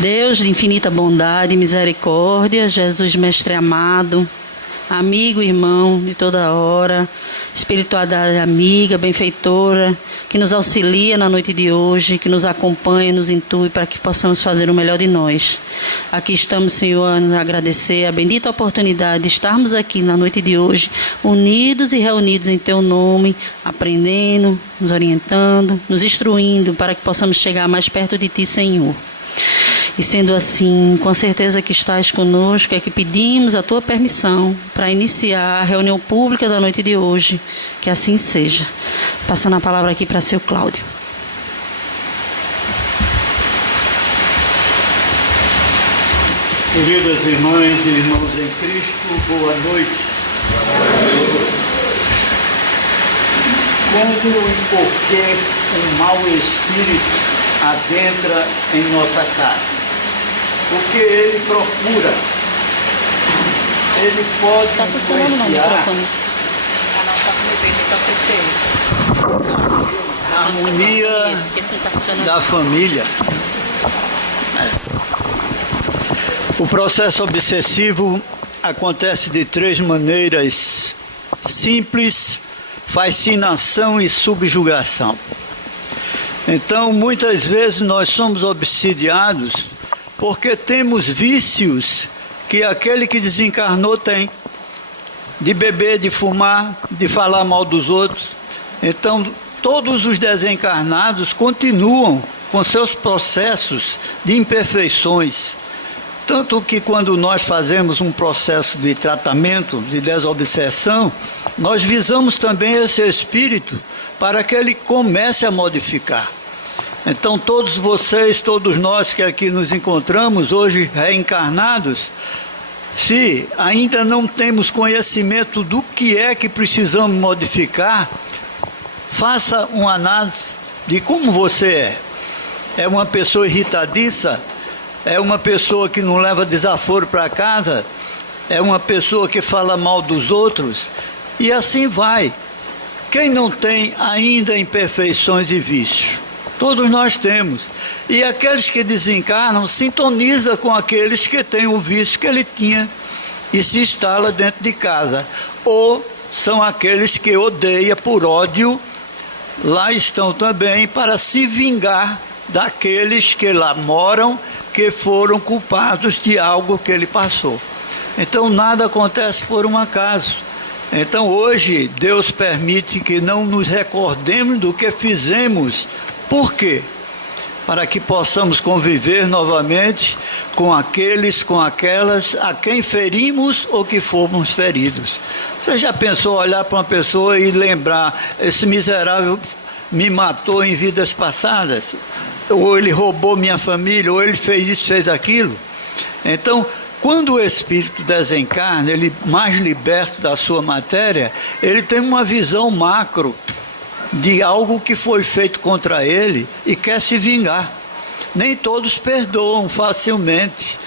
Deus de infinita bondade e misericórdia, Jesus Mestre amado, amigo, irmão de toda hora, espiritualidade amiga, benfeitora, que nos auxilia na noite de hoje, que nos acompanha, nos intui para que possamos fazer o melhor de nós. Aqui estamos, Senhor, a nos agradecer a bendita oportunidade de estarmos aqui na noite de hoje, unidos e reunidos em Teu nome, aprendendo, nos orientando, nos instruindo para que possamos chegar mais perto de Ti, Senhor. E sendo assim, com a certeza que estás conosco, é que pedimos a Tua permissão para iniciar a reunião pública da noite de hoje. Que assim seja. Passando a palavra aqui para seu Cláudio. Queridas irmãs e irmãos em Cristo, boa noite. Quando e por que um mau espírito adentra em nossa casa? Porque ele procura, ele pode influenciar a harmonia da família. O processo obsessivo acontece de 3 maneiras simples: fascinação e subjugação. Então, muitas vezes nós somos obsidiados porque temos vícios que aquele que desencarnou tem, de beber, de fumar, de falar mal dos outros. Então, todos os desencarnados continuam com seus processos de imperfeições. Tanto que quando nós fazemos um processo de tratamento, de desobsessão, nós visamos também esse espírito para que ele comece a modificar. Então todos vocês, todos nós que aqui nos encontramos hoje reencarnados, se ainda não temos conhecimento do que é que precisamos modificar, faça uma análise de como você é. É uma pessoa irritadiça? É uma pessoa que não leva desaforo para casa? É uma pessoa que fala mal dos outros? E assim vai. Quem não tem ainda imperfeições e vícios? Todos nós temos. E aqueles que desencarnam sintonizam com aqueles que têm o vício que ele tinha e se instala dentro de casa. Ou são aqueles que odeiam por ódio, lá estão também para se vingar daqueles que lá moram, que foram culpados de algo que ele passou. Então nada acontece por um acaso. Então hoje Deus permite que não nos recordemos do que fizemos. Por quê? Para que possamos conviver novamente com aqueles, com aquelas a quem ferimos ou que fomos feridos. Você já pensou olhar para uma pessoa e lembrar: esse miserável me matou em vidas passadas? Ou ele roubou minha família, ou ele fez isso, fez aquilo? Então, quando o espírito desencarna, ele mais liberto da sua matéria, ele tem uma visão macro de algo que foi feito contra ele e quer se vingar. Nem todos perdoam facilmente.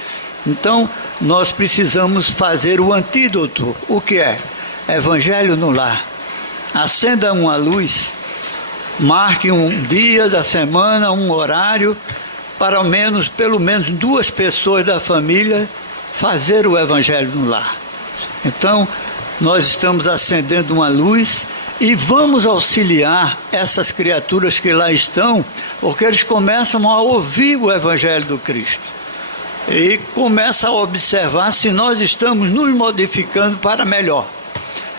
Então, nós precisamos fazer o antídoto. O que é? Evangelho no lar. Acenda uma luz, marque um dia da semana, um horário, para pelo menos 2 pessoas da família fazer o Evangelho no lar. Então, nós estamos acendendo uma luz e vamos auxiliar essas criaturas que lá estão, porque eles começam a ouvir o Evangelho do Cristo. E começam a observar se nós estamos nos modificando para melhor.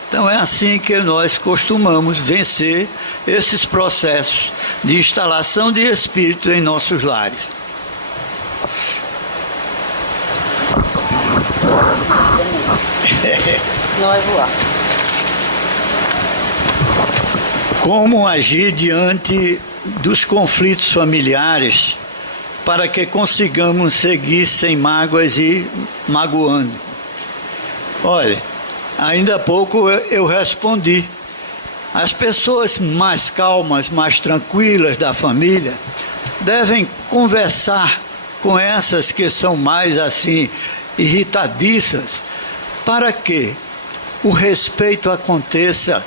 Então é assim que nós costumamos vencer esses processos de instalação de espírito em nossos lares. Não vai voar. Como agir diante dos conflitos familiares para que consigamos seguir sem mágoas e magoando? Olha, ainda há pouco eu respondi. As pessoas mais calmas, mais tranquilas da família devem conversar com essas que são mais assim irritadiças, para que o respeito aconteça,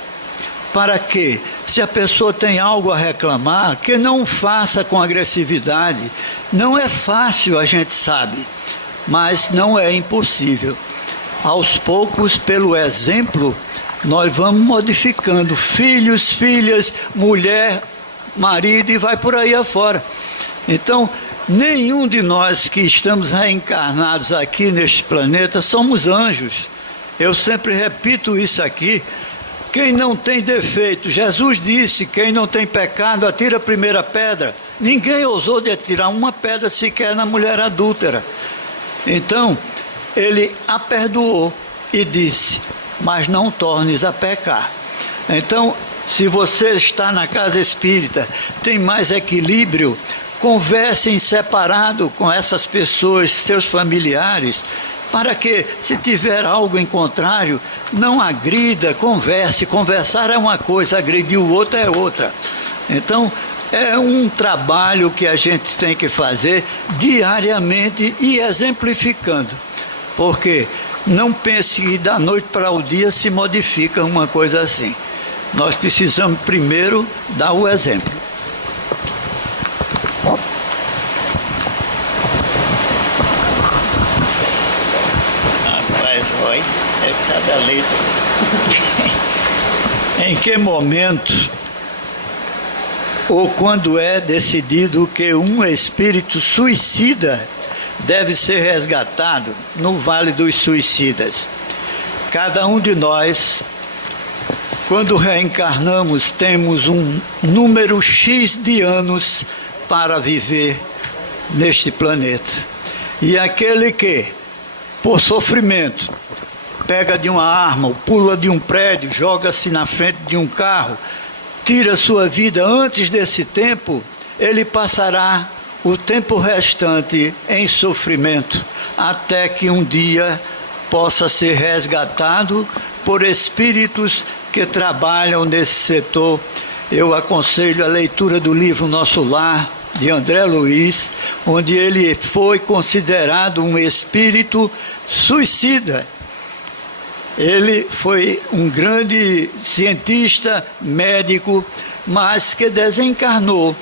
para que Se a pessoa tem algo a reclamar, que não faça com agressividade. Não é fácil, a gente sabe, mas não é impossível. Aos poucos, pelo exemplo, nós vamos modificando filhos, filhas, mulher, marido e vai por aí afora. Então, nenhum de nós que estamos reencarnados aqui neste planeta somos anjos. Eu sempre repito isso aqui. Quem não tem defeito, Jesus disse, quem não tem pecado, atira a primeira pedra. Ninguém ousou de atirar uma pedra sequer na mulher adúltera. Então, ele a perdoou e disse, mas não tornes a pecar. Então, se você está na casa espírita, tem mais equilíbrio, converse em separado com essas pessoas, seus familiares, para que, se tiver algo em contrário, não agrida, converse. Conversar é uma coisa, agredir o outro é outra. Então, é um trabalho que a gente tem que fazer diariamente e exemplificando. Porque não pense que da noite para o dia se modifica uma coisa assim. Nós precisamos primeiro dar o exemplo. É cada letra. Em que momento ou quando é decidido que um espírito suicida deve ser resgatado no Vale dos Suicidas? Cada um de nós, quando reencarnamos, temos um número X de anos para viver neste planeta. E aquele que, por sofrimento, pega de uma arma, pula de um prédio, joga-se na frente de um carro, tira sua vida antes desse tempo, ele passará o tempo restante em sofrimento, até que um dia possa ser resgatado por espíritos que trabalham nesse setor. Eu aconselho a leitura do livro Nosso Lar, de André Luiz, onde ele foi considerado um espírito suicida. Ele foi um grande cientista, médico, mas que desencarnou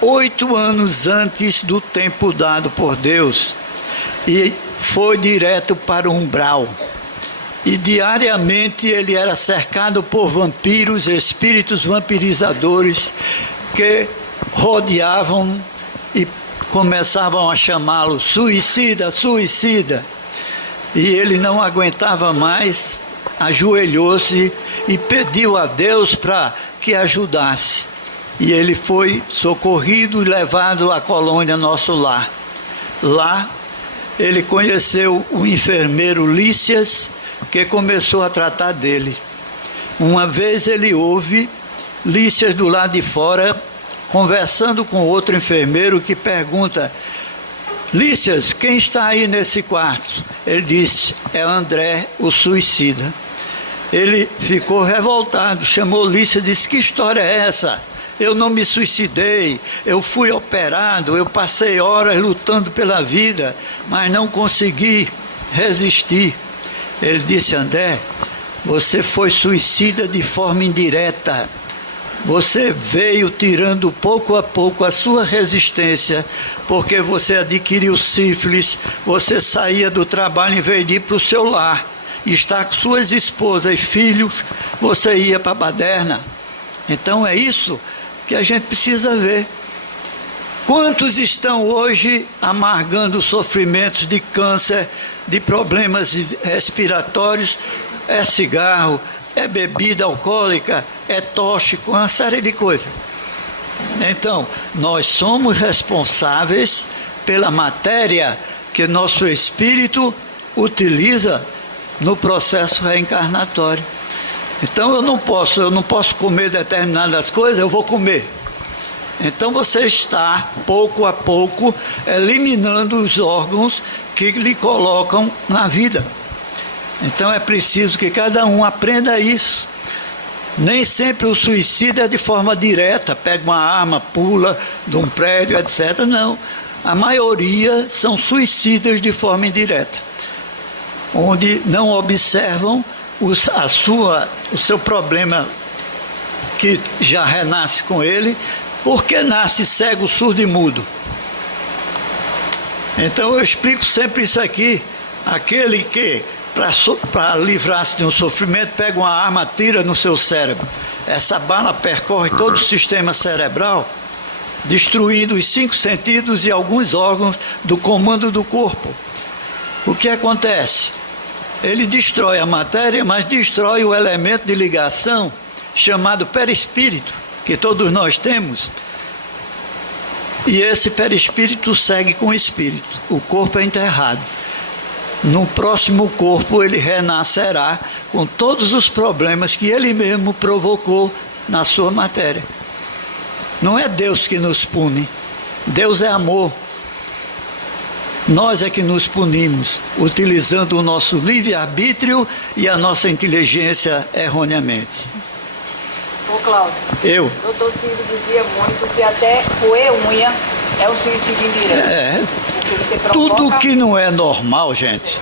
8 anos antes do tempo dado por Deus e foi direto para o umbral. E diariamente ele era cercado por vampiros, espíritos vampirizadores que rodeavam e começavam a chamá-lo suicida, suicida. E ele não aguentava mais, ajoelhou-se e pediu a Deus para que ajudasse. E ele foi socorrido e levado à colônia Nosso Lar. Lá ele conheceu o enfermeiro Lícias, que começou a tratar dele. Uma vez ele ouve Lícias do lado de fora, conversando com outro enfermeiro que pergunta: Lícias, quem está aí nesse quarto? Ele disse: é André, o suicida. Ele ficou revoltado, chamou Lícias e disse: que história é essa? Eu não me suicidei, eu fui operado, eu passei horas lutando pela vida, mas não consegui resistir. Ele disse: André, você foi suicida de forma indireta. Você veio tirando pouco a pouco a sua resistência, porque você adquiriu sífilis, você saía do trabalho em vez de ir para o seu lar, e está com suas esposas e filhos, você ia para a baderna. Então é isso que a gente precisa ver. Quantos estão hoje amargando sofrimentos de câncer, de problemas respiratórios? É cigarro, é bebida alcoólica, é tóxico, uma série de coisas. Então, nós somos responsáveis pela matéria que nosso espírito utiliza no processo reencarnatório. Então, eu não posso comer determinadas coisas, eu vou comer. Então, você está, pouco a pouco, eliminando os órgãos que lhe colocam na vida. Então é preciso que cada um aprenda isso. Nem sempre o suicídio é de forma direta, pega uma arma, pula de um prédio, etc. Não. A maioria são suicidas de forma indireta, onde não observam o seu problema que já renasce com ele, porque nasce cego, surdo e mudo. Então eu explico sempre isso aqui. Aquele que, para livrar-se de um sofrimento, pega uma arma, atira no seu cérebro. Essa bala percorre todo o sistema cerebral, destruindo os 5 sentidos e alguns órgãos do comando do corpo. O que acontece? Ele destrói a matéria, mas destrói o elemento de ligação chamado perispírito, que todos nós temos. E esse perispírito segue com o espírito. O corpo é enterrado. No próximo corpo ele renascerá com todos os problemas que ele mesmo provocou na sua matéria. Não é Deus que nos pune. Deus é amor. Nós é que nos punimos, utilizando o nosso livre-arbítrio e a nossa inteligência erroneamente. Ô Cláudio, Eu? o doutor Silvio dizia muito que até roer unha é um suicídio indireto. Porque você provoca... Tudo que não é normal, gente,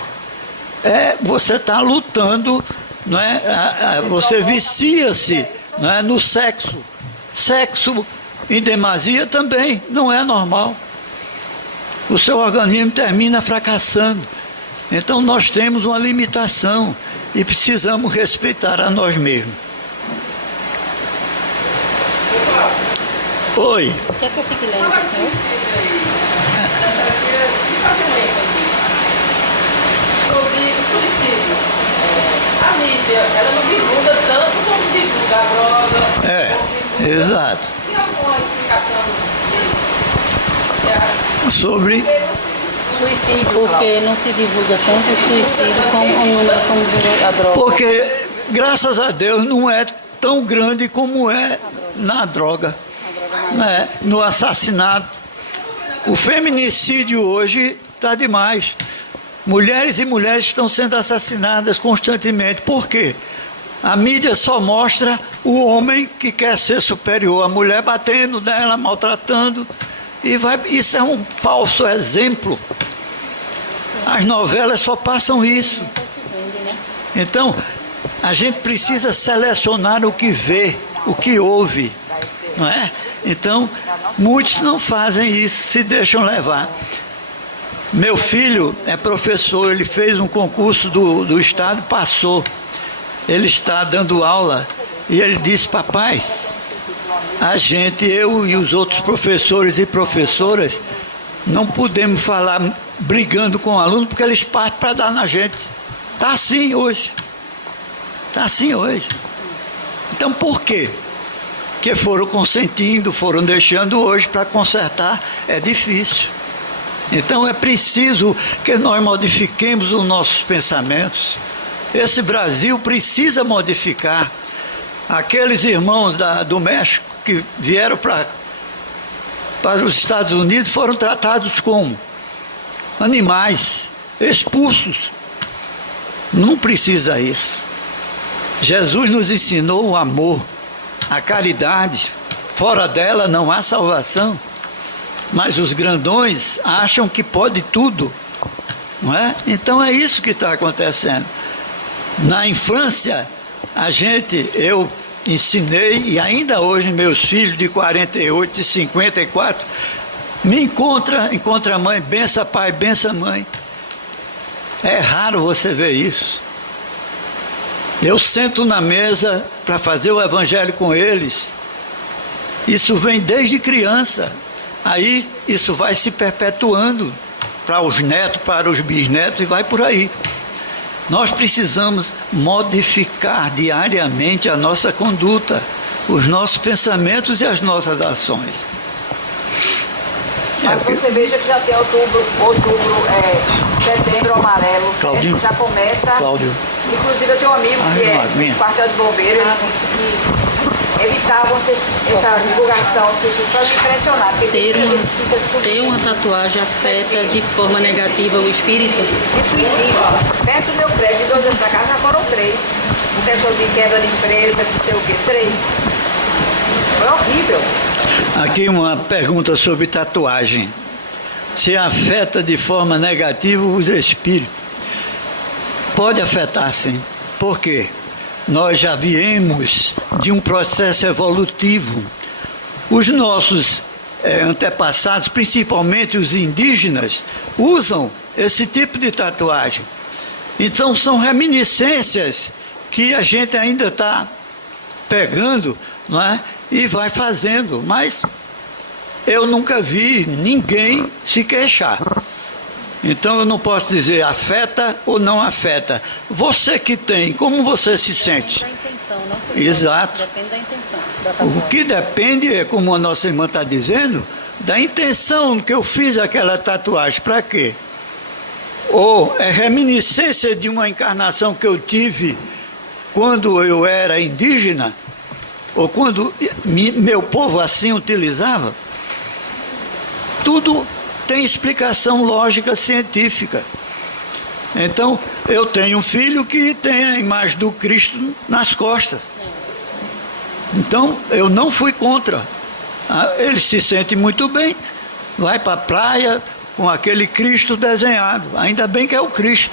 você está lutando, não é? Você vicia-se, não é, no sexo. Sexo em demasia também não é normal. O seu organismo termina fracassando. Então nós temos uma limitação e precisamos respeitar a nós mesmos. Oi. Quer que eu fique lendo para o senhor? Sobre o suicídio. A mídia, ela não divulga tanto como divulga a droga. Exato. Tem alguma explicação Sobre... Suicídio, Porque não se divulga tanto o suicídio como o número como a droga. Porque, graças a Deus, não é tão grande como é na droga, né? No assassinato. O feminicídio hoje está demais. Mulheres e mulheres estão sendo assassinadas constantemente. Por quê? A mídia só mostra o homem que quer ser superior, a mulher batendo nela, maltratando. Isso é um falso exemplo. As novelas só passam isso. Então, a gente precisa selecionar o que vê, o que ouve, não é? Então, muitos não fazem isso, se deixam levar. Meu filho é professor, ele fez um concurso do estado, passou. Ele está dando aula e ele disse: papai, eu e os outros professores e professoras não podemos falar brigando com o aluno porque eles partem para dar na gente. Está assim hoje. Está assim hoje. Então por quê? Porque foram consentindo, foram deixando hoje para consertar, é difícil. Então é preciso que nós modifiquemos os nossos pensamentos. Esse Brasil precisa modificar. Aqueles irmãos do México que vieram para os Estados Unidos foram tratados como animais, expulsos. Não precisa isso. Jesus nos ensinou o amor, a caridade. Fora dela não há salvação. Mas os grandões acham que pode tudo, não é? Então é isso que está acontecendo. Na infância, eu ensinei, e ainda hoje meus filhos de 48, de 54, me encontra a mãe, bença pai, bença mãe. É raro você ver isso. Eu sento na mesa para fazer o evangelho com eles. Isso vem desde criança. Aí isso vai se perpetuando para os netos, para os bisnetos e vai por aí. Nós precisamos modificar diariamente a nossa conduta, os nossos pensamentos e as nossas ações. Mas você veja que já tem setembro amarelo. Claudinho. Já começa. Cláudio. Inclusive eu tenho um amigo que é do quartel de bombeiro, ele disse que evitavam essa divulgação do suicídio para me impressionar. Ter uma tatuagem afeta de forma negativa o espírito? E suicídio, perto do meu prédio, de 2 anos para cá, já foram 3. Uma questão de quebra de empresa, não sei o quê, 3. Foi horrível. Aqui uma pergunta sobre tatuagem. Se afeta de forma negativa o espírito? Pode afetar, sim. Por quê? nós já viemos de um processo evolutivo. Os nossos antepassados, principalmente os indígenas, usam esse tipo de tatuagem. Então são reminiscências que a gente ainda está pegando, não é? E vai fazendo, mas eu nunca vi ninguém se queixar. Então eu não posso dizer afeta ou não afeta. Você que tem, como você se sente? Depende da intenção, não se Exato. Depende da intenção. O que depende é, como a nossa irmã está dizendo, da intenção que eu fiz aquela tatuagem. Para quê? Ou é reminiscência de uma encarnação que eu tive quando eu era indígena, ou quando meu povo assim utilizava. Tudo tem explicação lógica científica. Então, eu tenho um filho que tem a imagem do Cristo nas costas. Então, eu não fui contra. Ele se sente muito bem, vai para a praia com aquele Cristo desenhado. Ainda bem que é o Cristo.